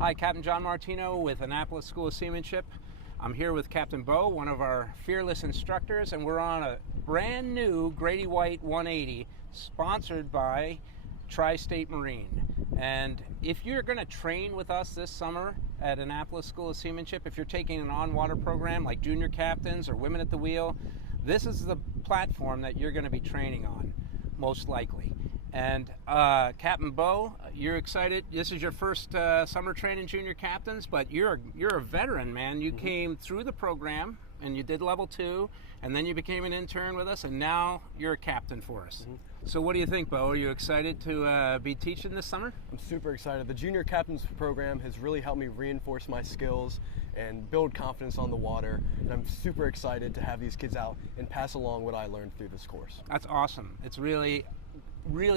Hi, Captain John Martino with Annapolis School of Seamanship. I'm here with Captain Bo, one of our fearless instructors, and we're on a brand new Grady White 180 sponsored by Tri-State Marine. And if you're going to train with us this summer at Annapolis School of Seamanship, if you're taking an on-water program like junior captains or women at the wheel, this is the platform that you're going to be training on, most likely. And Captain Bo, you're excited. This is your first summer training junior captains, but you're a veteran, man. You came through the program and you did level 2, and then you became an intern with us, and now you're a captain for us. So what do you think, Bo? Are you excited to be teaching this summer? I'm super excited. The Junior Captains program has really helped me reinforce my skills and build confidence on the water, and I'm super excited to have these kids out and pass along what I learned through this course. That's awesome. It's really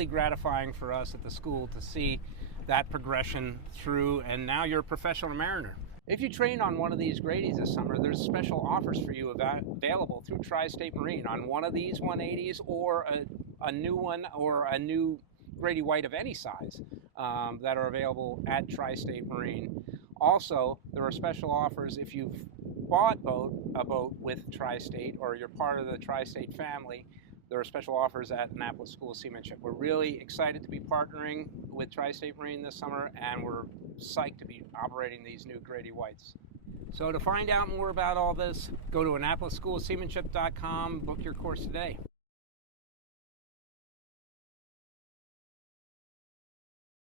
gratifying for us at the school to see that progression through, and now you're a professional mariner. If you train on one of these Grady's this summer, there's special offers for you available through Tri-State Marine on one of these 180s or a new one or a new Grady White of any size that are available at Tri-State Marine. Also, there are special offers if you've bought a boat with Tri-State or you're part of the Tri-State family. There are special offers at Annapolis School of Seamanship. We're really excited to be partnering with Tri-State Marine this summer, and we're psyched to be operating these new Grady Whites. So to find out more about all this, go to AnnapolisSchoolofSeamanship.com, book your course today.